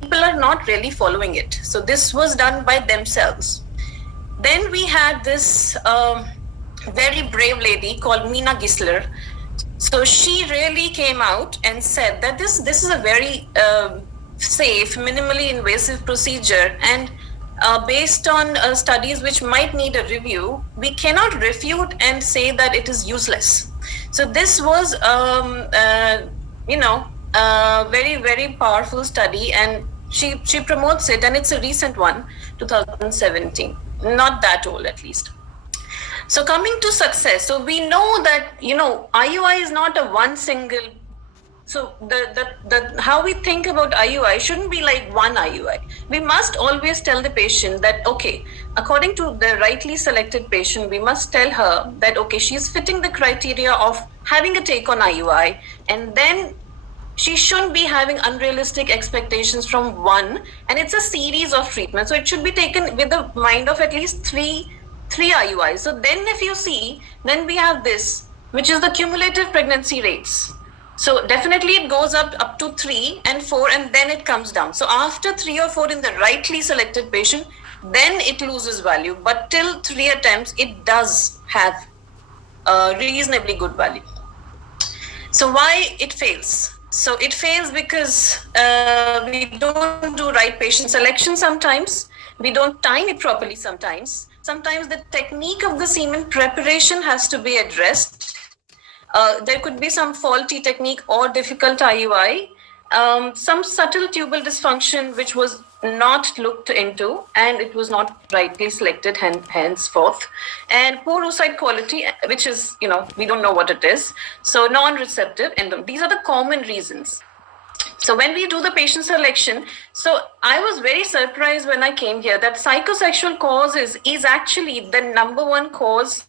people are not really following it. So this was done by themselves. Then we had this very brave lady called Mina Gisler. So she really came out and said that this is a very safe, minimally invasive procedure, and based on studies which might need a review, we cannot refute and say that it is useless. So this was, very, very powerful study, and she promotes it, and it's a recent one, 2017, not that old at least. So coming to success, so we know that IUI is not a one single. So the how we think about IUI shouldn't be like one IUI. We must always tell the patient that, okay, according to the rightly selected patient, we must tell her that, okay, she's fitting the criteria of having a take on IUI, and then she shouldn't be having unrealistic expectations from one, and it's a series of treatments. So it should be taken with the mind of at least three IUIs. So then if you see, then we have this, which is the cumulative pregnancy rates. So definitely it goes up to 3 and 4, and then it comes down. So after 3 or 4 in the rightly selected patient, then it loses value. But till 3 attempts, it does have a reasonably good value. So why it fails? So it fails because we don't do right patient selection sometimes. We don't time it properly sometimes. Sometimes the technique of the semen preparation has to be addressed. There could be some faulty technique or difficult IUI, some subtle tubal dysfunction which was not looked into, and it was not rightly selected henceforth, and poor oocyte quality, which is, we don't know what it is, so non-receptive, and these are the common reasons. So when we do the patient selection, so I was very surprised when I came here that psychosexual causes is actually the number one cause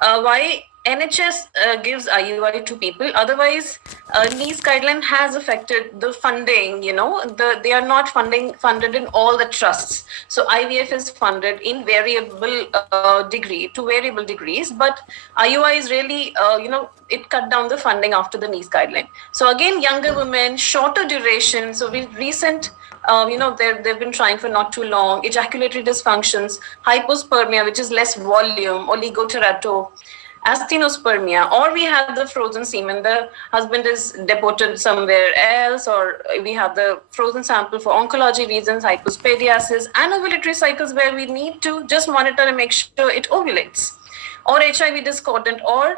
why NHS gives IUI to people. Otherwise, NICE guideline has affected the funding. They are not funded in all the trusts. So IVF is funded in variable degree to variable degrees, but IUI is really, it cut down the funding after the NICE guideline. So again, younger women, shorter duration. So recent. They've been trying for not too long. Ejaculatory dysfunctions, hypospermia, which is less volume, oligoteratosis, asthenospermia, or we have the frozen semen. The husband is deported somewhere else, or we have the frozen sample for oncology reasons, hypospadiasis, and ovulatory cycles where we need to just monitor and make sure it ovulates, or HIV discordant, or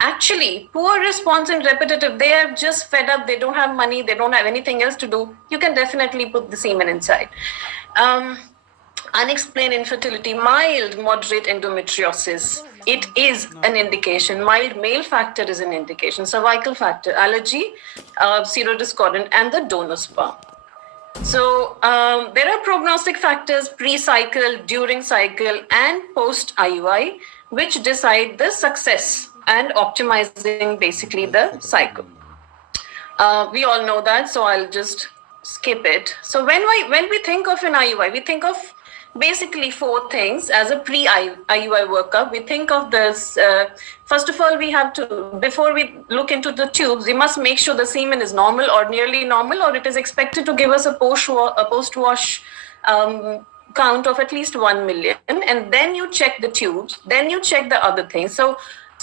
actually poor response in repetitive. They are just fed up. They don't have money. They don't have anything else to do. You can definitely put the semen inside. Unexplained infertility, mild, moderate endometriosis. It is an indication. Mild male factor is an indication. Cervical factor, allergy, serodiscordant, and the donor sperm. So there are prognostic factors pre-cycle, during cycle, and post-IUI, which decide the success and optimizing basically the cycle. We all know that, so I'll just skip it. So when we think of an IUI, we think of basically 4 things as a pre-IUI workup. We think of this, first of all, we have to, before we look into the tubes, we must make sure the semen is normal or nearly normal, or it is expected to give us a post-wash count of at least 1 million. And then you check the tubes, then you check the other things. So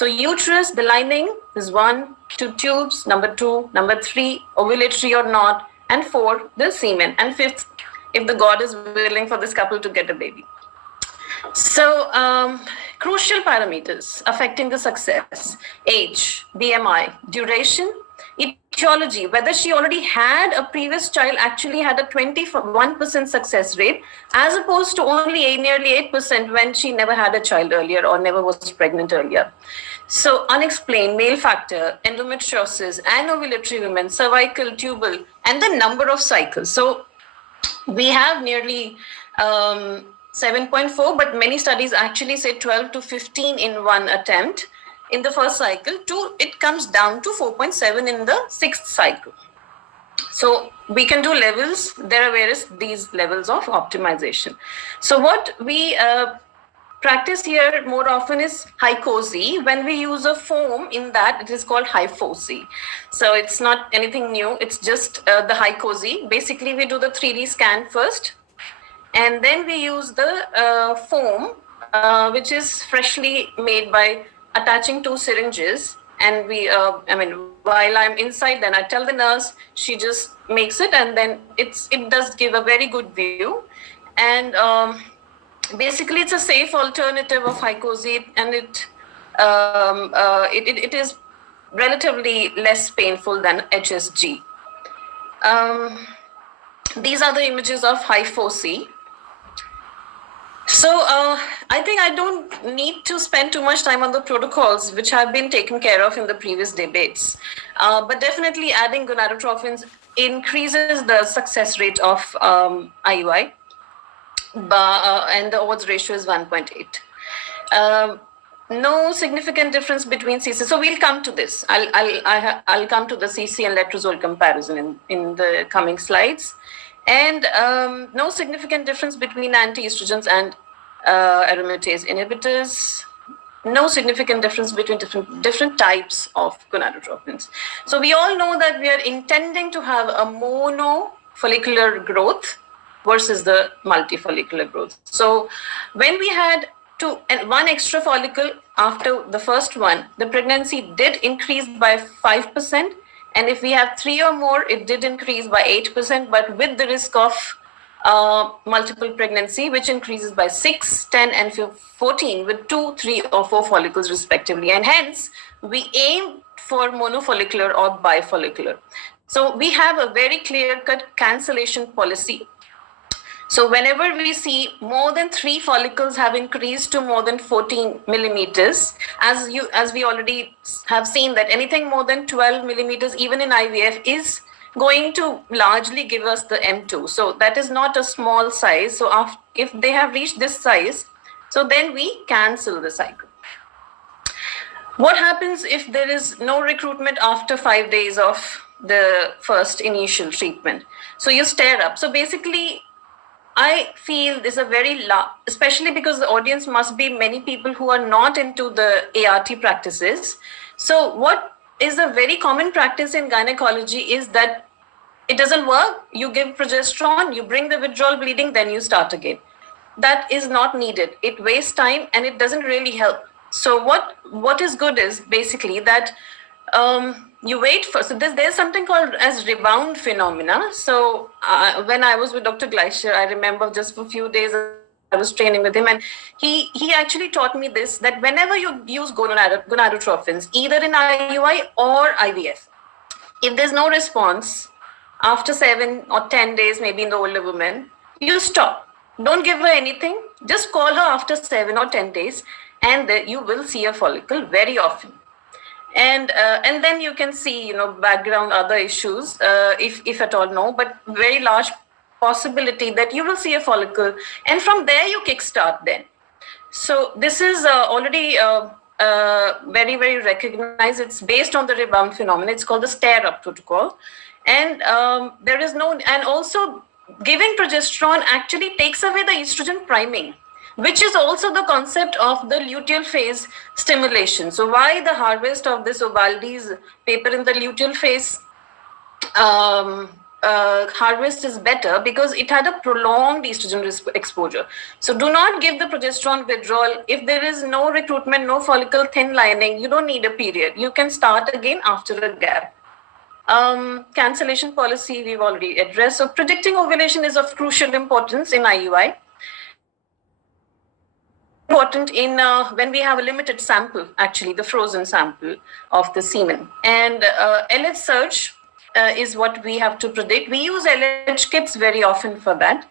uterus, the lining is 1, 2 tubes, number 2, number 3, ovulatory or not, and 4, the semen, and 5th, if the God is willing for this couple to get a baby. So crucial parameters affecting the success: age, BMI, duration, etiology, whether she already had a previous child, actually had a 21% success rate, as opposed to only nearly 8% when she never had a child earlier or never was pregnant earlier. So unexplained male factor, endometriosis, and ovulatory women, cervical, tubal, and the number of cycles. So we have nearly 7.4, but many studies actually say 12 to 15 in one attempt in the first cycle. It comes down to 4.7 in the 6th cycle. So we can do levels. There are these levels of optimization. So what we practice here more often is hycosi. When we use a foam in that, it is called hyphosi. So it's not anything new. It's just the hycosi. Basically, we do the 3D scan first, and then we use the foam, which is freshly made by attaching 2 syringes. And while I'm inside, then I tell the nurse, she just makes it, and then it does give a very good view. And basically, it's a safe alternative of hycosi, and it is relatively less painful than HSG. These are the images of hyphosi. So I think I don't need to spend too much time on the protocols, which have been taken care of in the previous debates. But definitely adding gonadotrophins increases the success rate of IUI, and the odds ratio is 1.8. No significant difference between CC. So we'll come to this. I'll come to the CC and letrozole comparison in the coming slides. And no significant difference between anti-estrogens and aromatase inhibitors. No significant difference between different types of gonadotrophins. So we all know that we are intending to have a monofollicular growth versus the multifollicular growth. So when we had one extra follicle after the first one, the pregnancy did increase by 5%. And if we have 3 or more, it did increase by 8%, but with the risk of multiple pregnancy, which increases by 6, 10, and 14 with 2, 3, or 4 follicles respectively. And hence, we aim for monofollicular or bifollicular. So we have a very clear-cut cancellation policy. So whenever we see more than 3 follicles have increased to more than 14 millimeters, as we already have seen that anything more than 12 millimeters, even in IVF, is going to largely give us the M2. So that is not a small size. So if they have reached this size, so then we cancel the cycle. What happens if there is no recruitment after 5 days of the first initial treatment? So you stir up. So basically, I feel this is a very especially because the audience must be many people who are not into the ART practices. So what is a very common practice in gynecology is that it doesn't work. You give progesterone, you bring the withdrawal bleeding, then you start again. That is not needed. It wastes time and it doesn't really help. So what is good is basically that you wait for, so there's something called as rebound phenomena. So when I was with Dr. Gleicher, I remember just for a few days I was training with him, and he actually taught me this, that whenever you use gonadotrophins, either in IUI or IVF, if there's no response after 7 or 10 days, maybe in the older woman, you stop. Don't give her anything. Just call her after 7 or 10 days, and you will see a follicle very often. And then you can see, background other issues, if at all no, but very large possibility that you will see a follicle, and from there you kickstart then. So this is already very, very recognized. It's based on the rebound phenomenon. It's called the stir-up protocol. And there is no, and also giving progesterone actually takes away the estrogen priming, which is also the concept of the luteal phase stimulation. So why the harvest of this Ubaldi's paper in the luteal phase harvest is better, because it had a prolonged estrogen exposure. So do not give the progesterone withdrawal. If there is no recruitment, no follicle thin lining, you don't need a period. You can start again after a gap. Cancellation policy we've already addressed. So predicting ovulation is of crucial importance in IUI. Important in when we have a limited sample, actually the frozen sample of the semen. And LH search is what we have to predict. We use LH kits very often for that.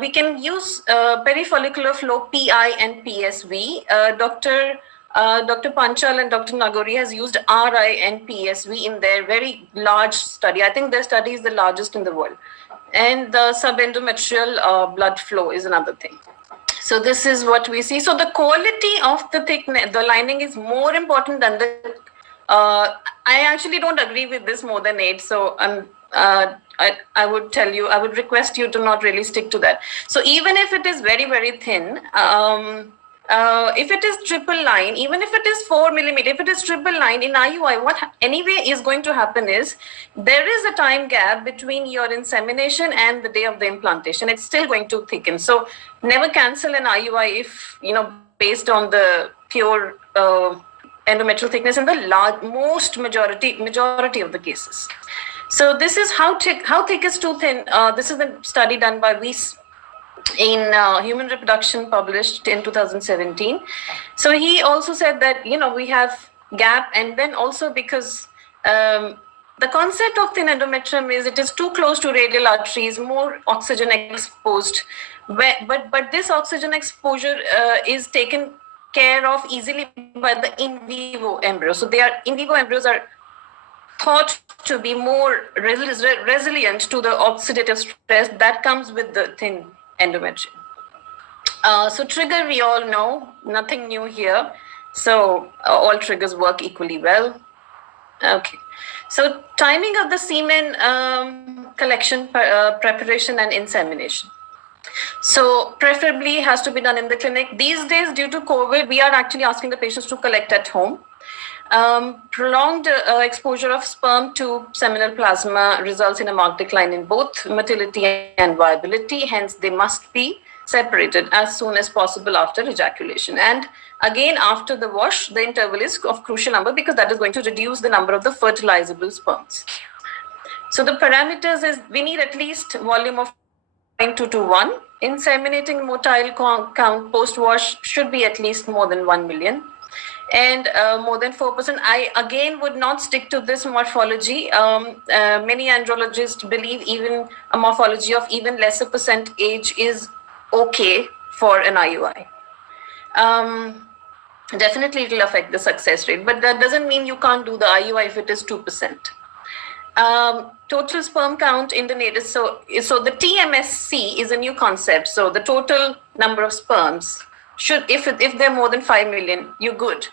We can use perifollicular flow PI and PSV. Dr. Panchal and Dr. Nagori has used RI and PSV in their very large study. I think their study is the largest in the world. And the subendometrial blood flow is another thing. So this is what we see. So the quality of the thickness, the lining is more important than the, I actually don't agree with this more than 8. So I would tell you, I would request you to not really stick to that. So even if it is very, very thin, If it is triple line, even if it is 4 millimeter, if it is triple line in IUI, what anyway is going to happen is there is a time gap between your insemination and the day of the implantation. It's still going to thicken. So never cancel an IUI if, based on the pure endometrial thickness in the majority of the cases. So this is how thick is too thin. This is the study done by Weiss in Human Reproduction, published in 2017. So he also said that, we have gap, and then also because the concept of thin endometrium is it is too close to radial arteries, more oxygen exposed. But this oxygen exposure is taken care of easily by the in vivo embryos. So in vivo embryos are thought to be more resilient to the oxidative stress that comes with the thin endometrium. So trigger, we all know, nothing new here. So all triggers work equally well. Okay. So timing of the semen collection, preparation and insemination. So preferably has to be done in the clinic. These days, due to COVID, we are actually asking the patients to collect at home. Prolonged exposure of sperm to seminal plasma results in a marked decline in both motility and viability. Hence, they must be separated as soon as possible after ejaculation. And again, after the wash, the interval is of crucial number because that is going to reduce the number of the fertilizable sperms. So the parameters is we need at least volume of 0.2 to 1. Inseminating motile count post-wash should be at least more than 1 million. And more than 4%. I again would not stick to this morphology. Many andrologists believe even a morphology of even lesser percentage is okay for an IUI. Definitely it will affect the success rate, but that doesn't mean you can't do the IUI if it is 2%. Total sperm count in the native, so the TMSC is a new concept. So the total number of sperms should, if they're more than 5 million, you're good.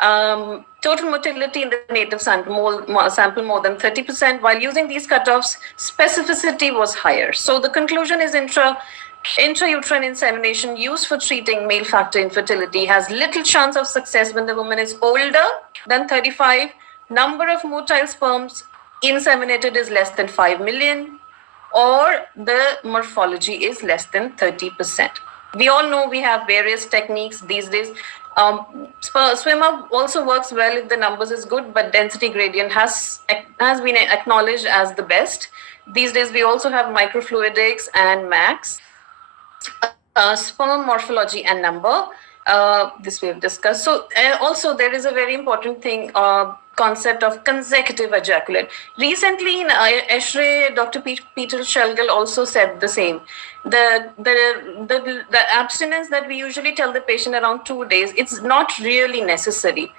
Total motility in the native sample more than 30%. While using these cutoffs, specificity was higher. So the conclusion is intrauterine insemination used for treating male factor infertility has little chance of success when the woman is older than 35. Number of motile sperms inseminated is less than 5 million, or the morphology is less than 30%. We all know we have various techniques these days. Swimmer also works well if the numbers is good, but density gradient has been acknowledged as the best. These days we also have microfluidics and MAX. Sperm morphology and number, this we have discussed. So also there is a very important thing, concept of consecutive ejaculate. Recently in ESHRE, Dr. Peter Schlegel also said the same. The abstinence that we usually tell the patient around 2 days, it's not really necessary.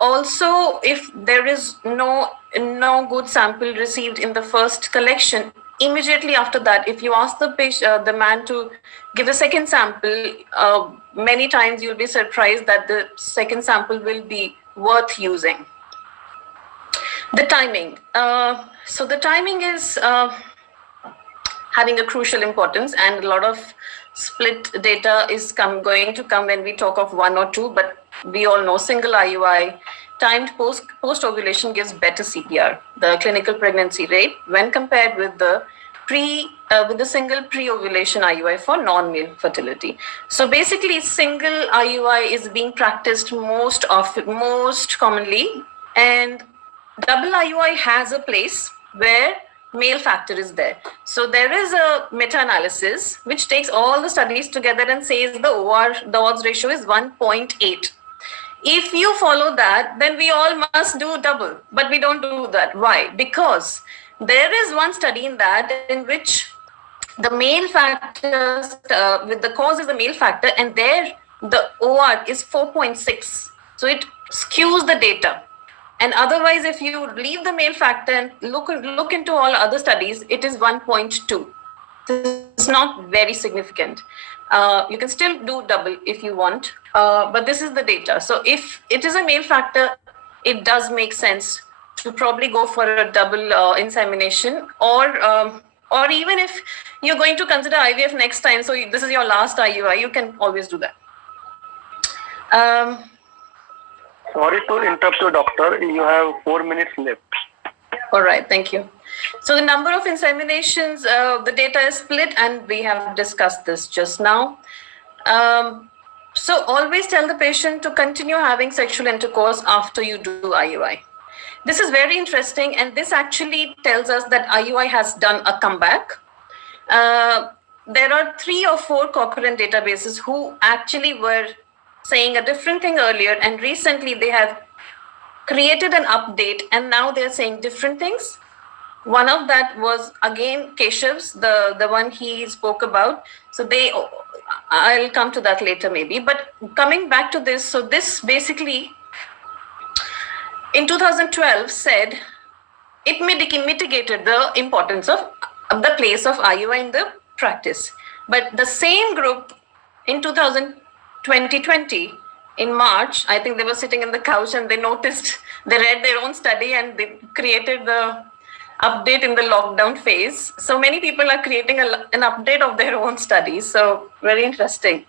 Also, if there is no good sample received in the first collection, immediately after that, if you ask the patient, the man to give a second sample, many times you'll be surprised that the second sample will be worth using. The timing. So the timing is having a crucial importance, and a lot of split data is going to come when we talk of 1 or 2, but we all know single IUI timed post-ovulation gives better CPR, the clinical pregnancy rate, when compared with the single pre-ovulation IUI for non-male fertility. So basically, single IUI is being practiced most commonly, and double IUI has a place where male factor is there. So there is a meta-analysis which takes all the studies together and says the odds ratio is 1.8. If you follow that, then we all must do double, but we don't do that. Why? Because there is one study in which the male factor, with the cause is the male factor, and there the OR is 4.6. So it skews the data. And otherwise, if you leave the male factor and look into all other studies, it is 1.2. It's not very significant. You can still do double if you want, but this is the data. So if it is a male factor, it does make sense to probably go for a double insemination, or Or even if you're going to consider IVF next time, so this is your last IUI, you can always do that. Sorry to interrupt you, doctor. You have 4 minutes left. All right, thank you. So the number of inseminations, the data is split, and we have discussed this just now. So always tell the patient to continue having sexual intercourse after you do IUI. This is very interesting, and this actually tells us that IUI has done a comeback. There are 3 or 4 Cochrane databases who actually were saying a different thing earlier, and recently they have created an update, and now they're saying different things. One of that was again Keshav's, the one he spoke about. So I'll come to that later maybe. But coming back to this, so this basically in 2012 said it mitigated the importance of the place of IUI in the practice. But the same group in 2020, in March, I think they were sitting in the couch and they read their own study and they created the update in the lockdown phase. So many people are creating an update of their own studies. So very interesting.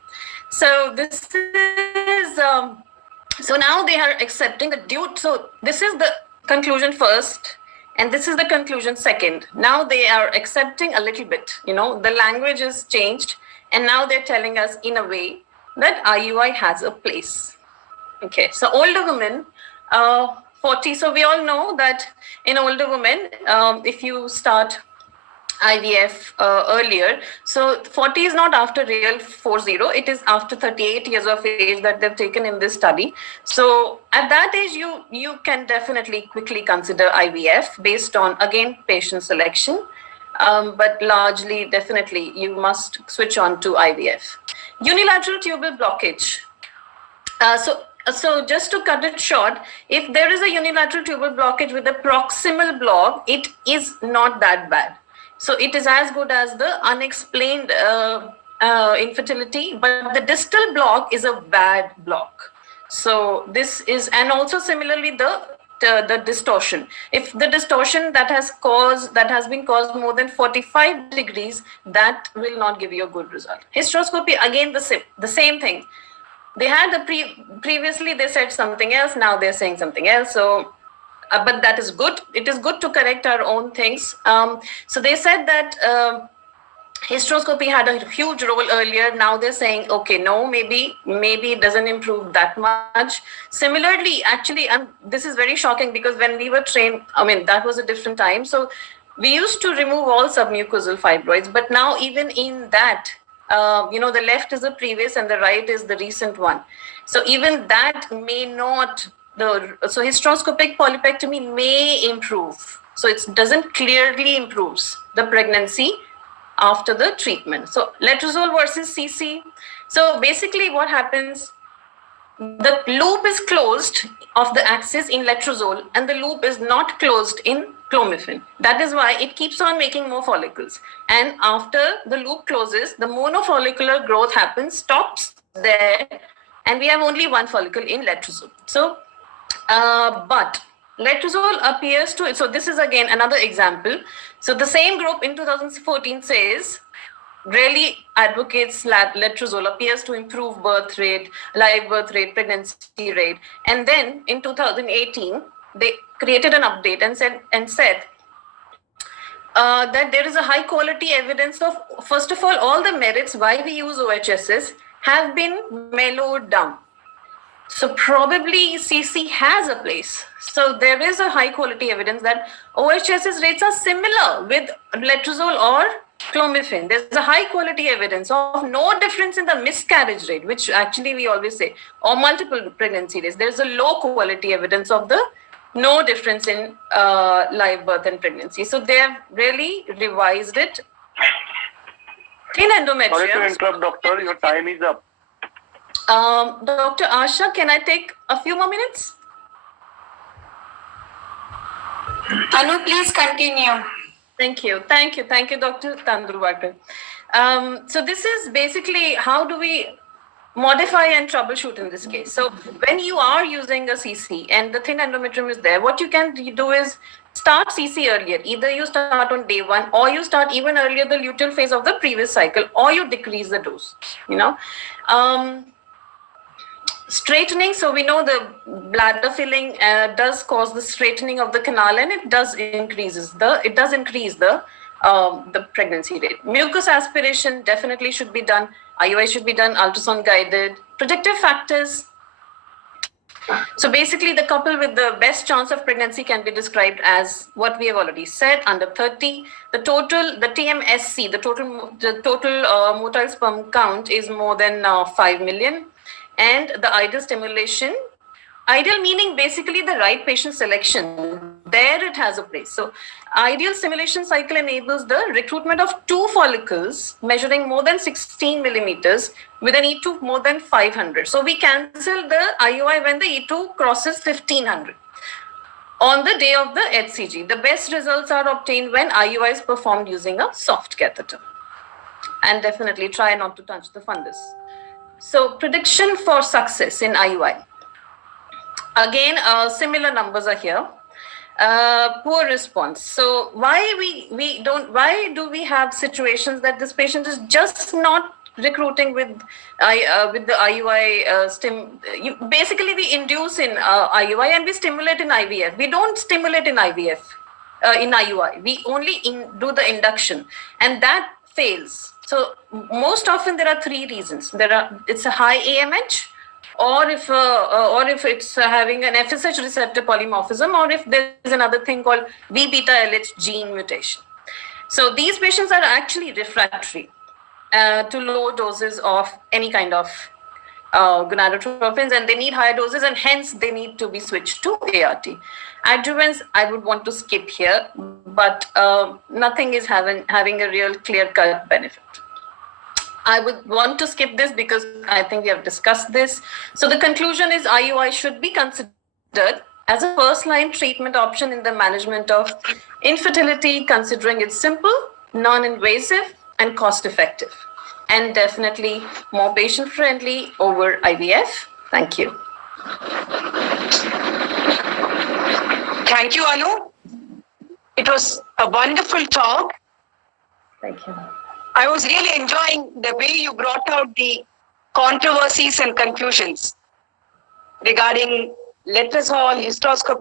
So this is, so now they are accepting so this is the conclusion first, and this is the conclusion second. Now they are accepting a little bit, the language is changed, and now they're telling us in a way that IUI has a place. Okay, so older women, 40. So we all know that in older women, if you start IVF earlier, so 40 is not after real 40, it is after 38 years of age that they've taken in this study. So at that age, you can definitely quickly consider IVF based on, again, patient selection. But largely, definitely, you must switch on to IVF. Unilateral tubal blockage. So just to cut it short, if there is a unilateral tubal blockage with a proximal block, it is not that bad. So it is as good as the unexplained infertility, but the distal block is a bad block. So this is, and also similarly the distortion. If the distortion that has been caused more than 45 degrees, that will not give you a good result. Hysteroscopy, again, the same thing. They had previously they said something else, now they're saying something else. So, but that is good. It is good to correct our own things. So they said that hysteroscopy had a huge role earlier. Now they're saying, okay, no, maybe it doesn't improve that much. Similarly, actually, this is very shocking because when we were trained, that was a different time. So we used to remove all submucosal fibroids, but now even in that, the left is the previous and the right is the recent one. So even that may not, so hysteroscopic polypectomy may improve. So it doesn't clearly improves the pregnancy after the treatment. So letrozole versus CC. So basically what happens, the loop is closed of the axis in letrozole and the loop is not closed in clomiphene. That is why it keeps on making more follicles. And after the loop closes, the monofollicular growth happens, stops there, and we have only one follicle in letrozole. So, but letrozole appears to, so this is again another example. So the same group in 2014 says, really advocates letrozole appears to improve birth rate, live birth rate, pregnancy rate. And then in 2018, they created an update and said that there is a high quality evidence of, first of all the merits why we use OHSs have been mellowed down. So probably CC has a place. So there is a high quality evidence that OHS's rates are similar with letrozole or clomiphene. There's a high quality evidence of no difference in the miscarriage rate, which actually we always say, or multiple pregnancy rates. There's a low quality evidence of the no difference in live birth and pregnancy. So they have really revised it. In endometrium. Sorry to interrupt, doctor. Your time is up. Dr. Asha, can I take a few more minutes? Anu, please continue. Thank you, Dr. Tandurwakar. So this is basically how do we modify and troubleshoot in this case. So when you are using a CC and the thin endometrium is there, what you can do is start CC earlier. Either you start on day 1, or you start even earlier the luteal phase of the previous cycle, or you decrease the dose, Straightening, so we know the bladder filling does cause the straightening of the canal, and it does increase the pregnancy rate. Mucus aspiration definitely should be done. IUI should be done ultrasound guided. Protective factors. So basically, the couple with the best chance of pregnancy can be described as what we have already said: under 30. The TMSC, the total motile sperm count is more than 5 million. And the ideal stimulation, ideal meaning basically the right patient selection, there it has a place. So ideal stimulation cycle enables the recruitment of 2 follicles measuring more than 16 millimeters with an E2 more than 500. So we cancel the IUI when the E2 crosses 1500. On the day of the HCG, the best results are obtained when IUI is performed using a soft catheter. And definitely try not to touch the fundus. So prediction for success in IUI. Again, similar numbers are here. Poor response. So why do we have situations that this patient is just not recruiting with the IUI basically we induce in IUI and we stimulate in IVF. We don't stimulate in IVF, in IUI. We only do the induction, and that fails. So most often there are 3 reasons. It's a high AMH, or if it's having an FSH receptor polymorphism, or if there is another thing called V beta LH gene mutation. So these patients are actually refractory to low doses of any kind of gonadotrophins, and they need higher doses, and hence they need to be switched to ART. Adjuvants, I would want to skip here, but nothing is having a real clear-cut benefit. I would want to skip this because I think we have discussed this. So the conclusion is IUI should be considered as a first-line treatment option in the management of infertility, considering it's simple, non-invasive, and cost-effective, and definitely more patient-friendly over IVF. Thank you. Thank you, Anu. It was a wonderful talk. Thank you. I was really enjoying the way you brought out the controversies and conclusions regarding letrozole, hysteroscopy,